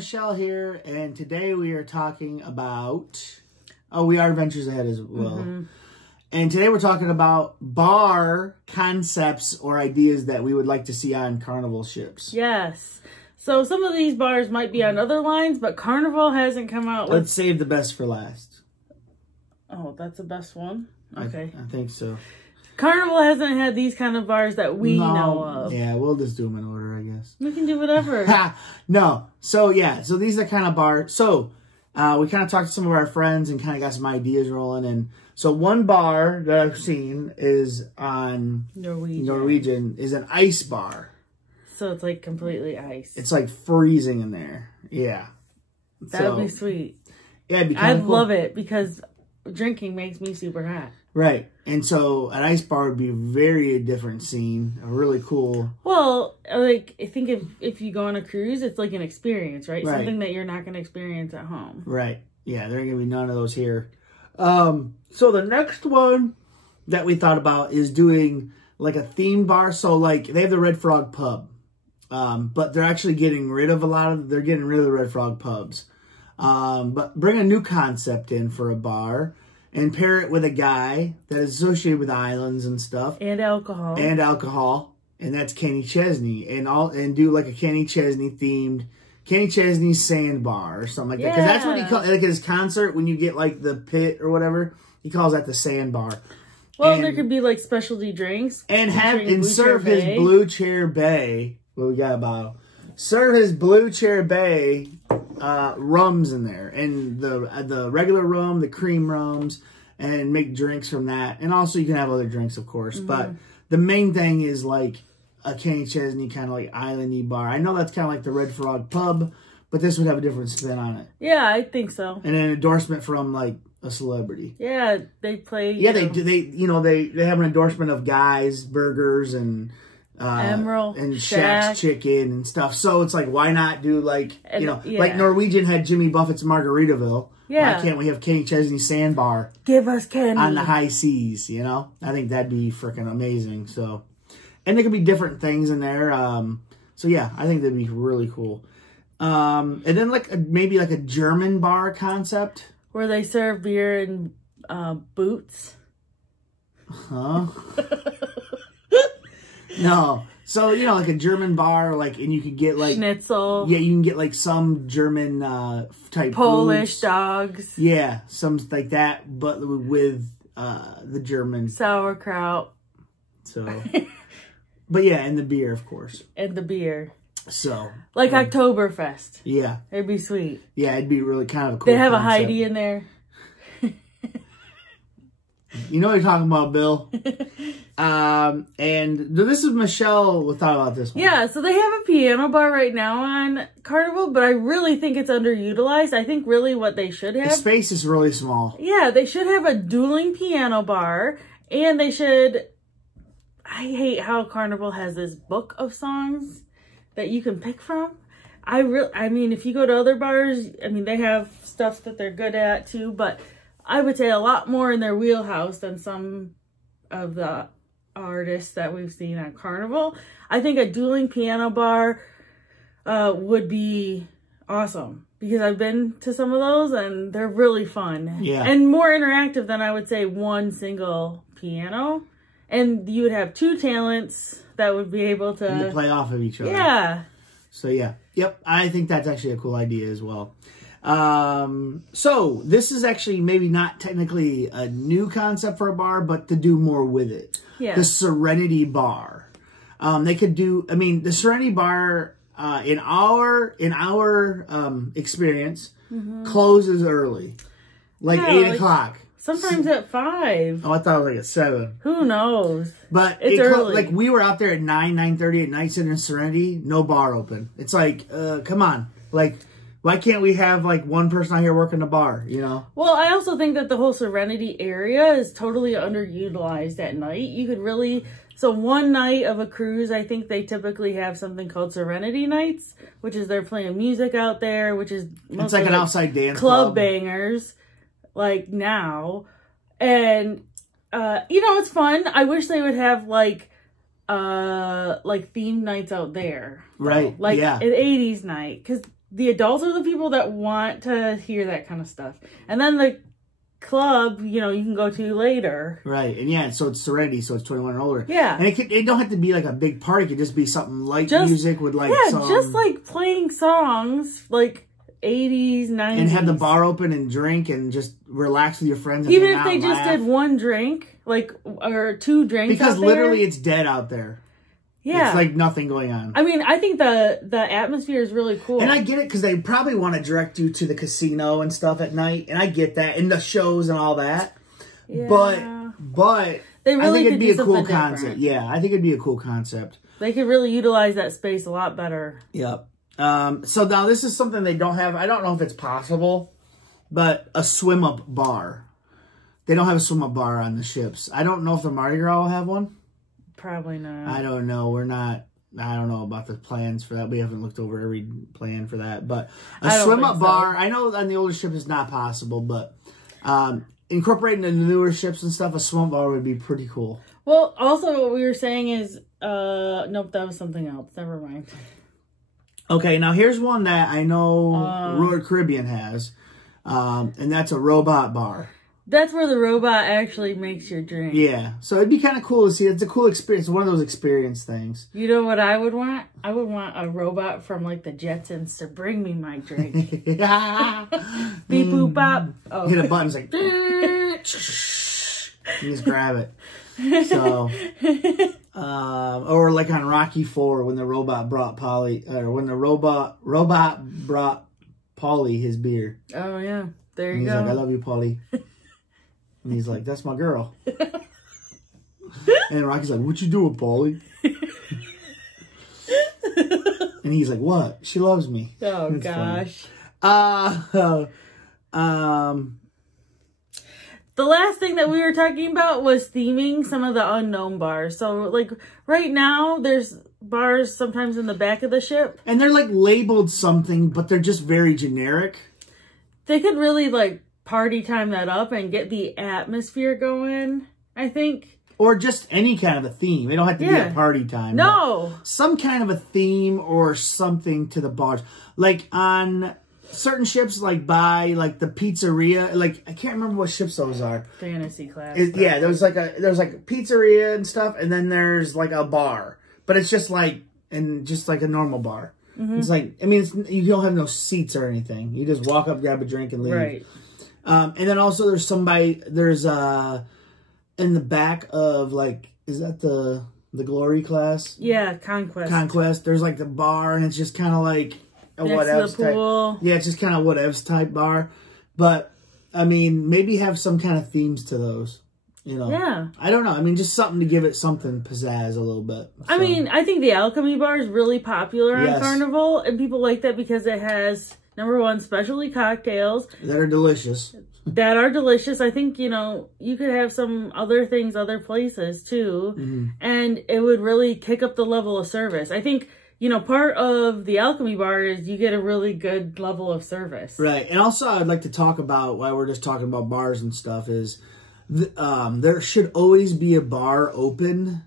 Michelle here, and today we are talking about... Oh, we are Adventures Ahead as well. Mm-hmm. And today we're talking about bar concepts or ideas that we would like to see on Carnival ships. Yes. So some of these bars might be on other lines, but Carnival hasn't come out with... Let's save the best for last. Oh, that's the best one? Okay. I think so. Carnival hasn't had these kind of bars that we know of. Yeah, we'll just do them in order, I guess. We can do whatever. No. So, yeah. So, these are kind of bars. So, we kind of talked to some of our friends and kind of got some ideas rolling. And so, one bar that I've seen is on Norwegian is an ice bar. So, it's like completely ice. It's like freezing in there. Yeah. That would be sweet. Yeah, it'd be kind of cool. I'd love it because drinking makes me super hot. Right. And so an ice bar would be a very different scene. A really cool. Well, like, I think if you go on a cruise, it's like an experience, right? Right. Something that you're not going to experience at home. Right. Yeah, there ain't going to be none of those here. So the next one that we thought about is doing like a theme bar. So like they have the Red Frog pub. But they're actually getting rid of they're getting rid of the Red Frog pubs. But bring a new concept in for a bar. And pair it with a guy that is associated with islands and stuff. And alcohol. And that's Kenny Chesney. And do like a Kenny Chesney themed, Kenny Chesney sandbar or something like that. Because that's what he calls, like his concert, when you get like the pit or whatever, he calls that the sandbar. Well, and there could be like specialty drinks. And serve his Blue Chair Bay. Well, we got a bottle. Serve his Blue Chair Bay rums in there, and the regular rum, the cream rums, and make drinks from that. And also you can have other drinks, of course. Mm-hmm. But the main thing is like a Kenny Chesney kind of like islandy bar. I know that's kind of like the Red Frog pub, but this would have a different spin on it. Yeah, I think so. And an endorsement from like a celebrity. Yeah, they play. Yeah, they do. They have an endorsement of Guy's Burgers and Emerald and Shaq's Chicken and stuff. So it's like, why not do like, like Norwegian had Jimmy Buffett's Margaritaville. Yeah. Why can't we have Kenny Chesney Sandbar? Give us Kenny. On the high seas, I think that'd be freaking amazing. So, and there could be different things in there. So yeah, I think that'd be really cool. And then like maybe like a German bar concept. Where they serve beer in boots. Huh? No. So, like a German bar, like, and you could get like... Schnitzel. Yeah, you can get like some German type Polish foods. dogs. Yeah, some like that, but with the German... Sauerkraut. So... But yeah, and the beer, of course. And the beer. So... Like Oktoberfest. Yeah. It'd be sweet. Yeah, it'd be really kind of a cool They have concept. a Heidi in there. You know what you're talking about, Bill. And this is Michelle who thought about this one. Yeah, so they have a piano bar right now on Carnival, but I really think it's underutilized. I think really what they should have... The space is really small. Yeah, they should have a dueling piano bar, and they should... I hate how Carnival has this book of songs that you can pick from. I mean, if you go to other bars, I mean, they have stuff that they're good at too, but I would say a lot more in their wheelhouse than some of the artists that we've seen on Carnival. I think a dueling piano bar would be awesome because I've been to some of those and they're really fun. Yeah. And more interactive than I would say one single piano. And you would have two talents that would be able to play off of each other. Yeah. So yeah. Yep. I think that's actually a cool idea as well. So this is actually maybe not technically a new concept for a bar, but to do more with it. Yeah. The Serenity Bar. They could do, I mean, the Serenity Bar, in our experience, closes early. Like 8 o'clock. Sometimes at 5. Oh, I thought it was like at 7. Who knows? But it's early. Like we were out there at 9:30 at night sitting in Serenity, no bar open. It's like, come on. Like, why can't we have like one person out here working the bar, Well, I also think that the whole Serenity area is totally underutilized at night. You could really... So one night of a cruise, I think they typically have something called Serenity Nights, which is they're playing music out there, which is... It's like an outside dance club bangers. Like now, and it's fun. I wish they would have like themed nights out there, right? Like yeah. an 80s night, because the adults are the people that want to hear that kind of stuff. And then the club, you know, you can go to later. Right. And yeah, so it's Serenity, so it's 21 and older. Yeah. And it don't have to be like a big party. It could just be something light music with like just like playing songs like 80s, 90s. And have the bar open and drink and just relax with your friends. And even if they just did one drink, like, or two drinks. Because literally it's dead out there. Yeah. It's like nothing going on. I mean, I think the atmosphere is really cool. And I get it because they probably want to direct you to the casino and stuff at night. And I get that. And the shows and all that. Yeah. But they really I think it'd be a cool different. concept. Yeah, I think it'd be a cool concept. They could really utilize that space a lot better. Yep. So now this is something they don't have. I don't know if it's possible, but a swim-up bar. They don't have a swim-up bar on the ships. I don't know if the Mardi Gras will have one. Probably not. I don't know. We're not. I don't know about the plans for that. We haven't looked over every plan for that. But a swim-up bar, I know on the older ships it's not possible, but incorporating the newer ships and stuff, a swim-up bar would be pretty cool. Well, also what we were saying is, nope, that was something else. Never mind. Okay, now here's one that I know Royal Caribbean has, and that's a robot bar. That's where the robot actually makes your drink. Yeah, so it'd be kind of cool to see. It's a cool experience. One of those experience things. You know what I would want? I would want a robot from like the Jetsons to bring me my drink. Beep boop bop. Oh. Hit a button, it's like, you just grab it. So, or like on Rocky IV when the robot brought Polly, or when the robot brought Polly his beer. Oh yeah, there you go. He's like, I love you, Polly. And he's like, that's my girl. And Rocky's like, what you doing, Polly? And he's like, what? She loves me. Oh, it's gosh. The last thing that we were talking about was theming some of the unknown bars. So, like, right now, there's bars sometimes in the back of the ship. And they're, like, labeled something, but they're just very generic. They could really, like, party time that up and get the atmosphere going, I think. Or just any kind of a theme. They don't have to be a party time. No. Some kind of a theme or something to the bars. Like on certain ships, like by like the pizzeria, like I can't remember what ships those are. Fantasy class. Yeah, there's like a pizzeria and stuff, and then there's like a bar. But it's just like a normal bar. Mm-hmm. It's like, I mean, you don't have no seats or anything. You just walk up, grab a drink, and leave. Right. And then also there's in the back of like, is that the Glory class? Yeah, Conquest. Conquest. There's like the bar, and it's just kind of like a whatevs type. Yeah, it's just kind of whatevs type bar. But I mean, maybe have some kind of themes to those. You know? Yeah. I don't know. I mean, just something to give it something pizzazz a little bit. So. I mean, I think the Alchemy bar is really popular on Carnival, and people like that because it has, number one, specialty cocktails. That are delicious. I think, you know, you could have some other things other places too, and it would really kick up the level of service. I think, you know, part of the Alchemy bar is you get a really good level of service. Right. And also I'd like to talk about, while we're just talking about bars and stuff, is there should always be a bar open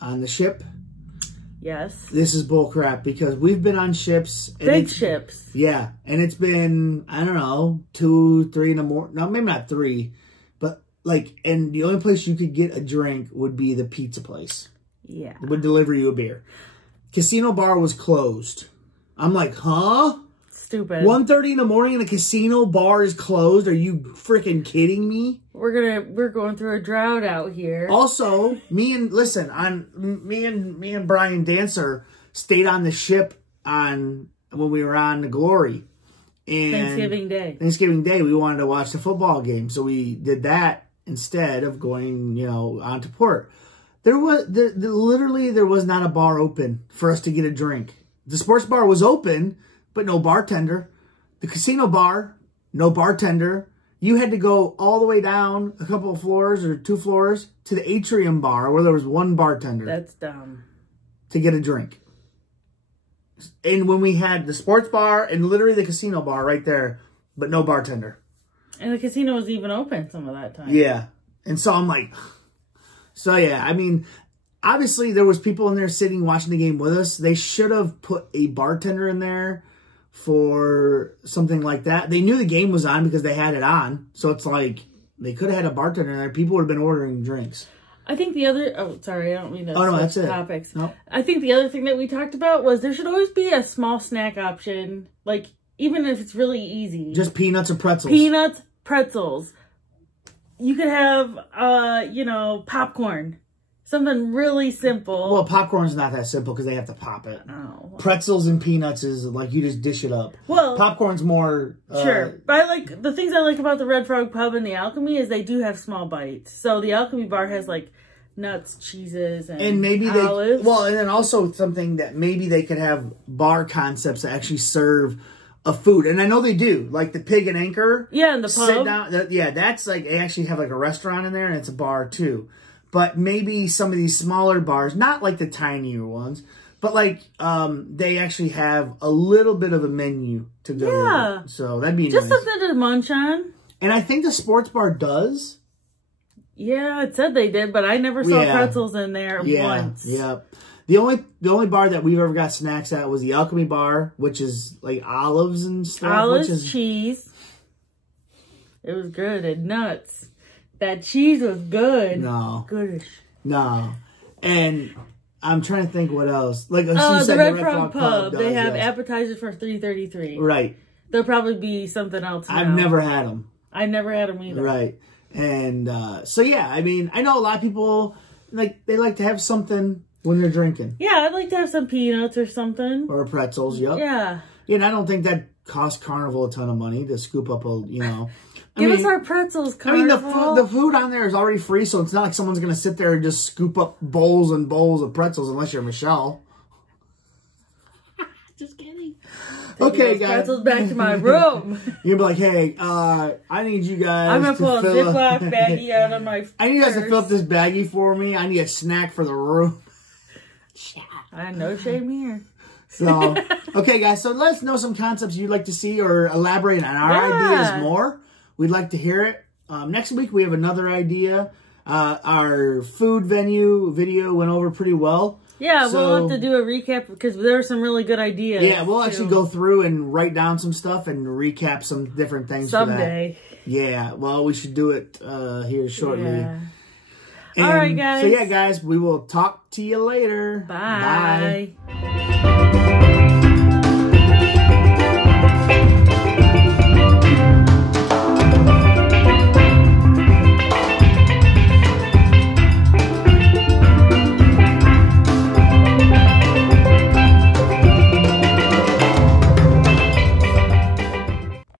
on the ship. Yes. This is bullcrap because we've been on ships. Big ships. Yeah. And it's been, I don't know, 2, 3 in the morning. No, maybe not 3. But like, and the only place you could get a drink would be the pizza place. Yeah. It would deliver you a beer. Casino bar was closed. I'm like, huh? Stupid. 1:30 in the morning and the casino bar is closed. Are you freaking kidding me? We're going through a drought out here. Also, me and Brian Dancer stayed on the ship when we were on the Glory. And Thanksgiving Day, we wanted to watch the football game, so we did that instead of going, you know, onto port. Literally there was not a bar open for us to get a drink. The sports bar was open, but no bartender. The casino bar, no bartender. You had to go all the way down a couple of floors or 2 floors to the atrium bar where there was one bartender. That's dumb. To get a drink. And when we had the sports bar and literally the casino bar right there, but no bartender. And the casino was even open some of that time. Yeah. And so I'm like, yeah, I mean, obviously there was people in there sitting watching the game with us. They should have put a bartender in there for something like that. They knew the game was on because they had it on. So it's like they could have had a bartender in there. People would have been ordering drinks. I think the other... Oh, sorry. I don't mean to that's topics. Nope. I think the other thing that we talked about was there should always be a small snack option. Like, even if it's really easy. Just peanuts or pretzels. Peanuts, pretzels. You could have, popcorn. Something really simple. Well, popcorn's not that simple because they have to pop it. Oh. Pretzels and peanuts is like you just dish it up. Well, popcorn's more... sure. But the things I like about the Red Frog Pub and the Alchemy is they do have small bites. So the Alchemy bar has like nuts, cheeses, and maybe olives. And then also something that maybe they could have bar concepts that actually serve a food. And I know they do. Like the Pig and Anchor. Yeah, and the pub. Sit down, that's like, they actually have like a restaurant in there and it's a bar too. But maybe some of these smaller bars, not like the tinier ones, but like they actually have a little bit of a menu to go. Yeah. So that'd be just nice. something to munch on. And I think the sports bar does. Yeah, it said they did, but I never saw pretzels in there once. Yeah. The only bar that we've ever got snacks at was the Alchemy bar, which is like olives and stuff. Olives, cheese. It was good. And nuts. That cheese was good. No. Goodish. No. And I'm trying to think what else. Like you said, the Red Frog Pub. They have appetizers for $3.33. Right. There'll probably be something else now. I've never had them. I never had them either. Right. And so, yeah, I mean, I know a lot of people, they like to have something when they're drinking. Yeah, I'd like to have some peanuts or something. Or pretzels, yep. Yeah. Yeah, and I don't think that costs Carnival a ton of money to scoop up Give us our pretzels, Carnival. I mean, the food on there is already free, so it's not like someone's going to sit there and just scoop up bowls and bowls of pretzels unless you're Michelle. Just kidding. Okay, guys. Pretzels back to my room. You'll be like, hey, I need you guys I'm going to pull a Ziploc baggie out of my I need you guys to fill up this baggie for me. I need a snack for the room. I no shame here. So, okay, guys. So let us know some concepts you'd like to see or elaborate on our ideas more. We'd like to hear it. Next week, we have another idea. Our food venue video went over pretty well. Yeah, we'll have to do a recap because there are some really good ideas. Yeah, we'll actually go through and write down some stuff and recap some different things someday. For that. Yeah, well, we should do it here shortly. Yeah. And all right, guys. So, yeah, guys, we will talk to you later. Bye. Bye.